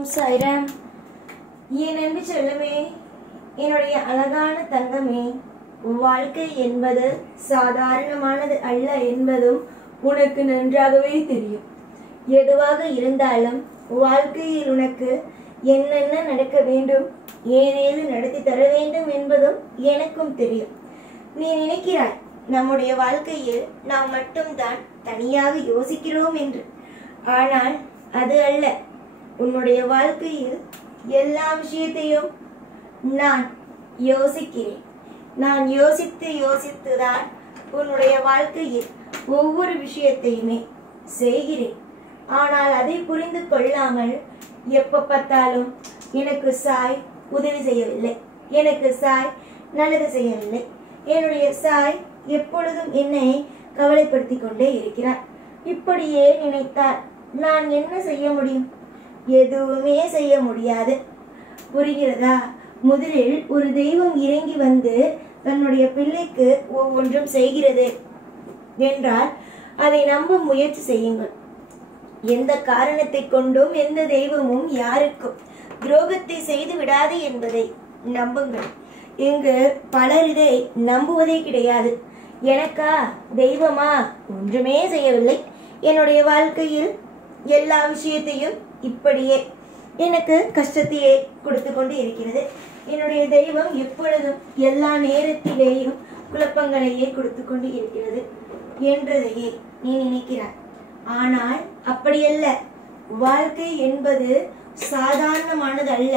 ஓம் சாய்ராம். என் அன்பு செல்லமே, என்னுடைய அழகான தங்கமே, வாழ்க்கை என்பது சாதாரணமானது அல்ல என்பதும் உனக்கு நன்றாகவே தெரியும். எதுவாக இருந்தாலும் வாழ்க்கையில் உனக்கு என்னென்ன நடக்க வேண்டும், ஏதேது நடத்தி தர வேண்டும் என்பதும் எனக்கும் தெரியும். நீ நினைக்கிறாய் நம்முடைய வாழ்க்கையில் நாம் மட்டும்தான் தனியாக யோசிக்கிறோம் என்று. ஆனால் அது அல்ல. உன்னுடைய வாழ்க்கையில் எல்லா விஷயத்தையும் நான் யோசிக்கிறேன். நான் யோசித்துதான் உன்னுடைய வாழ்க்கையில் ஒவ்வொரு விஷயத்தையுமே செய்கிறேன். ஆனால் அதை புரிந்து கொள்ளாமல் எப்ப பார்த்தாலும் எனக்கு சாய் உதவி செய்யவில்லை, எனக்கு சாய் நல்லது செய்யவில்லை, என்னுடைய சாய் எப்பொழுதும் என்னை கவலைப்படுத்தி கொண்டே இருக்கிறார். இப்படியே நினைத்தால் நான் என்ன செய்ய முடியும்? எதுவுமே செய்ய முடியாது. புரிகிறதா? முதலில் ஒரு தெய்வம் இறங்கி வந்து தன்னுடைய பிள்ளைக்கு ஒவ்வொன்றும் செய்கிறது என்றால் அதை நம்ப முயற்சி செய்யுங்கள். எந்த காரணத்தை கொண்டும் எந்த தெய்வமும் யாருக்கும் துரோகத்தை செய்து விடாது என்பதை நம்புங்கள். இங்கு பலர் இதை நம்புவதே கிடையாது. எனக்கா தெய்வமா ஒன்றுமே செய்யவில்லை, என்னுடைய வாழ்க்கையில் எல்லா விஷயத்தையும் இப்படியே எனக்கு கஷ்டத்தையே கொடுத்து கொண்டு இருக்கிறது, என்னுடைய தெய்வம் எப்பொழுதும் எல்லா நேரத்திலேயும் குழப்பங்களையே கொடுத்து கொண்டு இருக்கிறது என்றதையே நீ நினைக்கிறாய். ஆனால் அப்படியல்ல. வாழ்க்கை என்பது சாதாரணமானது அல்ல.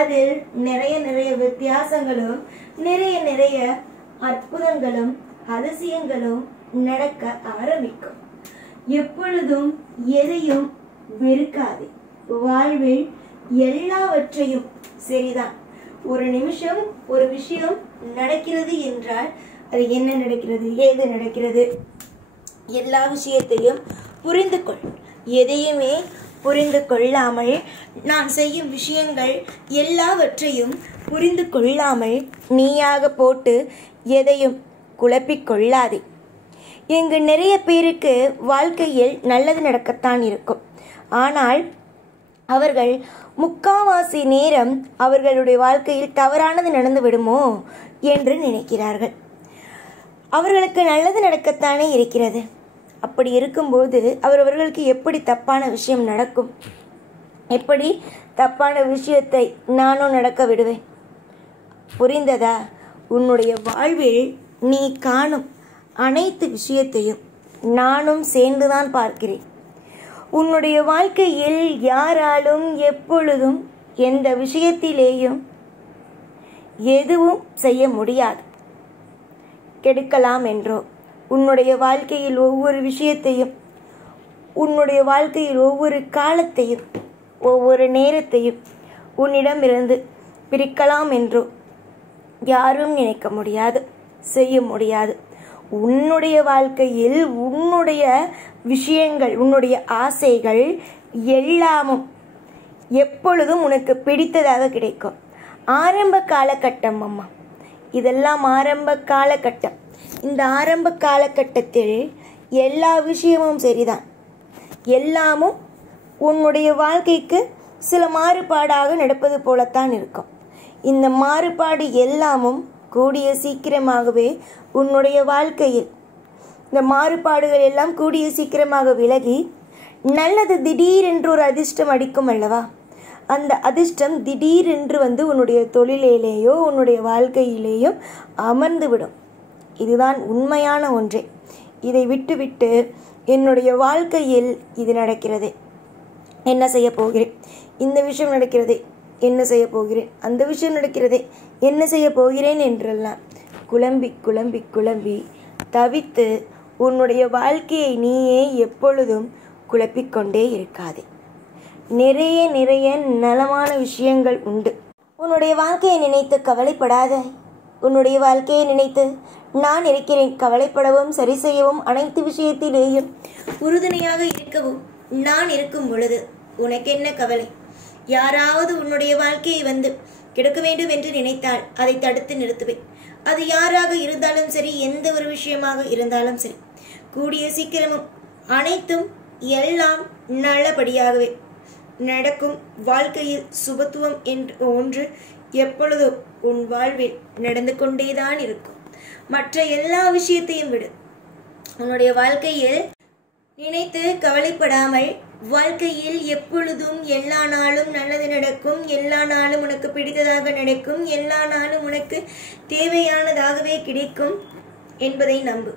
அதில் நிறைய வித்தியாசங்களும் நிறைய அற்புதங்களும் அதிசயங்களும் நடக்க ஆரம்பிக்கும். எப்பொழுதும் எதையும் வெறுக்காதே. வாழ்வில் எல்லாவற்றையும் சரிதான். ஒரு நிமிஷம் ஒரு விஷயம் நடக்கிறது என்றால் அது என்ன நடக்கிறது, ஏது நடக்கிறது, எல்லா விஷயத்தையும் புரிந்து கொள். எதையுமே புரிந்து கொள்ளாமல் நான் செய்யும் விஷயங்கள் எல்லாவற்றையும் புரிந்து கொள்ளாமல் நீயாக போட்டு எதையும் குழப்பிக் கொள்ளாதே. இங்கு நிறைய பேருக்கு வாழ்க்கையில் நல்லது நடக்கத்தான் இருக்கும். ஆனால் அவர்கள் முக்காவாசி நேரம் அவர்களுடைய வாழ்க்கையில் தவறானது நடந்து விடுமோ என்று நினைக்கிறார்கள். அவர்களுக்கு நல்லது நடக்கத்தானே இருக்கிறது. அப்படி இருக்கும்போது அவர்களுக்கு எப்படி தப்பான விஷயம் நடக்கும்? எப்படி தப்பான விஷயத்தை நானும் நடக்க விடுவேன்? புரிந்ததா? உன்னுடைய வாழ்வில் நீ காணும் அனைத்து விஷயத்தையும் நானும் சேர்ந்துதான் பார்க்கிறேன். உன்னுடைய வாழ்க்கையில் யாராலும் எப்பொழுதும் எந்த விஷயத்திலேயும் எதுவும் செய்ய முடியாது. கெடுக்கலாம் என்றோ உன்னுடைய வாழ்க்கையில் ஒவ்வொரு விஷயத்தையும், உன்னுடைய வாழ்க்கையில் ஒவ்வொரு காலத்தையும், ஒவ்வொரு நேரத்தையும் உன்னிடமிருந்து பிரிக்கலாம் என்றோ யாரும் நினைக்க முடியாது, செய்ய முடியாது. உன்னுடைய வாழ்க்கையில் உன்னுடைய விஷயங்கள், உன்னுடைய ஆசைகள் எல்லாமும் எப்பொழுதும் உனக்கு பிடித்ததாக கிடைக்கும். ஆரம்ப காலகட்டம் அம்மா, இதெல்லாம் ஆரம்ப காலகட்டம். இந்த ஆரம்ப காலகட்டத்தில் எல்லா விஷயமும் சரிதான். எல்லாமும் உன்னுடைய வாழ்க்கைக்கு சில மாறுபாடாக நடப்பது போலத்தான் இருக்கும். இந்த மாறுபாடு எல்லாமும் கூடிய சீக்கிரமாகவே உன்னுடைய வாழ்க்கையில் இந்த மாறுபாடுகள் எல்லாம் கூடிய சீக்கிரமாக விலகி நல்லது திடீரென்று ஒரு அதிர்ஷ்டம் அடிக்கும் அல்லவா? அந்த அதிர்ஷ்டம் திடீரென்று வந்து உன்னுடைய தொழிலேயோ உன்னுடைய வாழ்க்கையிலேயோ அமர்ந்துவிடும். இதுதான் உண்மையான ஒன்றே. இதை விட்டுவிட்டு என்னுடைய வாழ்க்கையில் இது நடக்கிறது, என்ன செய்ய போகிறேன், இந்த விஷயம் நடக்கிறது, என்ன செய்ய போகிறேன், அந்த விஷயம் நடக்கிறதே, என்ன செய்ய போகிறேன் என்றெல்லாம் குழம்பி தவித்து உன்னுடைய வாழ்க்கையை நீயே எப்பொழுதும் குழப்பிக்கொண்டே இருக்காதே. நிறைய நலமான விஷயங்கள் உண்டு. உன்னுடைய வாழ்க்கையை நினைத்து கவலைப்படாத. உன்னுடைய வாழ்க்கையை நினைத்து நான் இருக்கிறேன், கவலைப்படவும் சரி செய்யவும் அனைத்து விஷயத்திலேயும் உறுதுணையாக இருக்கவும் நான் இருக்கும் பொழுது உனக்கு என்ன கவலை? யாராவது உன்னுடைய வாழ்க்கையை வந்து கெடுக்க வேண்டும் என்று நினைத்தால் அதை தடுத்து நிறுத்துவேன். அது யாராக இருந்தாலும் சரி, எந்த ஒரு விஷயமாக இருந்தாலும் சரி, கூடிய சீக்கிரமும் அனைத்தும் எல்லாம் நல்லபடியாகவே நடக்கும் வாழ்க்கையில் சுபத்துவம் என்ற ஒன்று எப்பொழுதும் உன் வாழ்வில் நடந்து கொண்டேதான் இருக்கும். மற்ற எல்லா விஷயத்தையும் விடு. உன்னுடைய வாழ்க்கையில் நினைத்து கவலைப்படாமல் வாழ்க்கையில் எப்பொழுதும் எல்லா நாளும் நல்லது நடக்கும், எல்லா நாளும் உனக்கு பிடித்ததாக நடக்கும், எல்லா நாளும் உனக்கு தேவையானதாகவே கிடைக்கும் என்பதை நம்பு.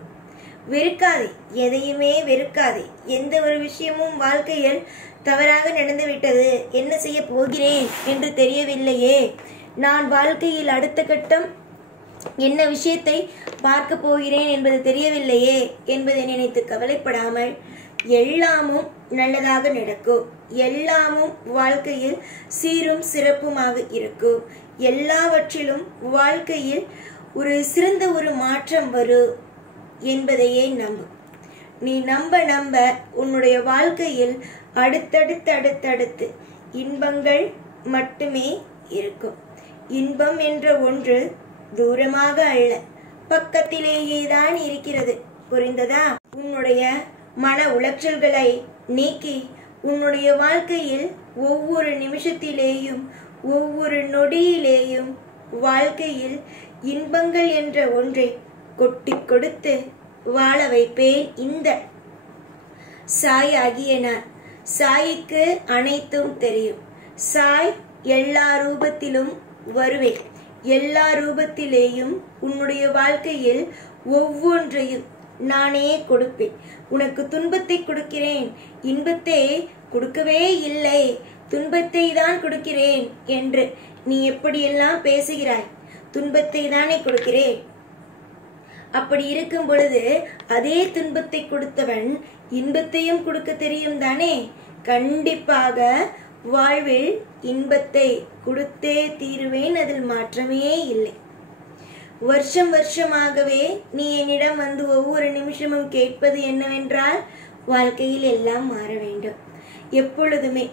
வெறுக்காதே, எதையுமே வெறுக்காதே. எந்த ஒரு விஷயமும் வாழ்க்கையில் தவறாக நடந்துவிட்டது, என்ன செய்ய போகிறேன் என்று தெரியவில்லையே, நான் வாழ்க்கையில் அடுத்த கட்டம் என்ன விஷயத்தை பார்க்க போகிறேன் என்பது தெரியவில்லையே என்பதை நினைத்து கவலைப்படாமல் எல்லாமும் நல்லதாக நடக்கும். எல்லாமும் வாழ்க்கையில் சீரும் சிறப்புமாக இருக்கும். எல்லாவற்றிலும் வாழ்க்கையில் ஒரு சிறந்த ஒரு மாற்றம் வரும் என்பதையே நம்பு. நீ நம்ப நம்ப உன்னுடைய வாழ்க்கையில் அடுத்தடுத்து இன்பங்கள் மட்டுமே இருக்கும். இன்பம் என்ற ஒன்று தூரமாக அல்ல, பக்கத்திலேயே தான் இருக்கிறது. புரிந்ததா? உன்னுடைய மன உளைச்சல்களை நீக்கி உன்னுடைய வாழ்க்கையில் ஒவ்வொரு நிமிஷத்திலேயும் ஒவ்வொரு நொடியிலேயும் வாழ்க்கையில் இன்பங்கள் என்ற ஒன்றை கொட்டி கொடுத்து வாழ வைப்பேன் இந்த சாய் ஆகிய நான். சாய்க்கு அனைத்தும் தெரியும். சாய் எல்லா ரூபத்திலும் வருவேன். எல்லா ரூபத்திலேயும் உன்னுடைய வாழ்க்கையில் ஒவ்வொன்றையும் நானே கொடுப்பேன். உனக்கு துன்பத்தை கொடுக்கிறேன், இன்பத்தை கொடுக்கவே இல்லை, துன்பத்தை தான் கொடுக்கிறேன் என்று நீ எப்படியெல்லாம் பேசுகிறாய். துன்பத்தை தானே கொடுக்கிறேன். அப்படி இருக்கும் பொழுது அதே துன்பத்தை கொடுத்தவன் இன்பத்தையும் கொடுக்க தெரியும் தானே. கண்டிப்பாக வாழ்வில் இன்பத்தை கொடுத்தே தீருவேன், அதில் மாற்றமே இல்லை. வருஷமாகவே நீ என்னிடம் வந்து ஒவ்வொரு நிமிஷமும் கேட்பது என்னவென்றால், வாழ்க்கையில் எல்லாம் மாற வேண்டும். எப்பொழுதுமே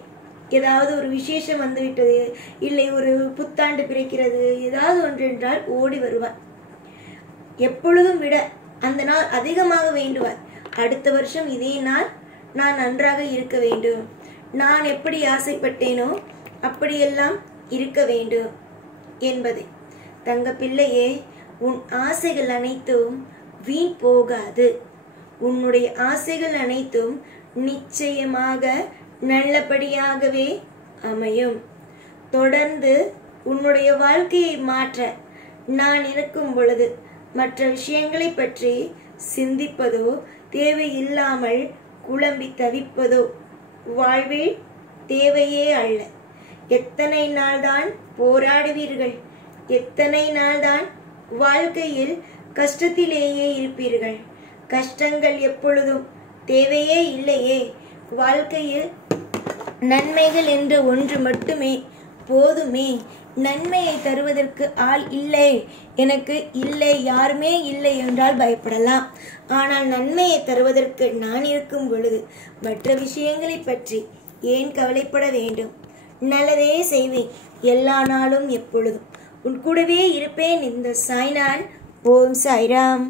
ஏதாவது ஒரு விசேஷம் வந்துவிட்டது, இல்லை ஒரு புத்தாண்டு பிறக்கிறது, ஏதாவது ஒன்றென்றால் ஓடி வருவார். எப்பொழுதும் விட அந்த நாள் அதிகமாக வேண்டுவார். அடுத்த வருஷம் இதே நாள் நான் நன்றாக இருக்க வேண்டும், நான் எப்படி ஆசைப்பட்டேனோ அப்படியெல்லாம் இருக்க வேண்டும் என்பது. தங்க பிள்ளையே, உன் ஆசைகள் அனைத்தும் வீண் போகாது. உன்னுடைய ஆசைகள் அனைத்தும் நிச்சயமாக நல்லபடியாகவே அமையும். தொடர்ந்து உன்னுடைய வாழ்க்கையை மாற்ற நான் இருக்கும் பொழுது மற்ற விஷயங்களை பற்றி சிந்திப்பதோ தேவையில்லாமல் குழம்பி தவிப்பதோ வாழ்வில் தேவையே அல்ல. எத்தனை நாள்தான் போராடுவீர்கள்? எத்தனை நாள்தான் வாழ்க்கையில் கஷ்டத்திலேயே இருப்பீர்கள்? கஷ்டங்கள் எப்பொழுதும் தேவையே இல்லையே. வாழ்க்கையில் நன்மைகள் என்ற ஒன்று மட்டுமே போதுமே. நன்மையை தருவதற்கு ஆள் இல்லை, எனக்கு இல்லை, யாருமே இல்லை என்றால் பயப்படலாம். ஆனால் நன்மையை தருவதற்கு நான் இருக்கும் பொழுது மற்ற விஷயங்களை பற்றி ஏன் கவலைப்பட வேண்டும்? நல்லதே செய்வேன். எல்லா நாளும் எப்பொழுதும் உன் கூடவே இருப்பேன். இந்த சாய்நான். ஓம் சாய்ராம்.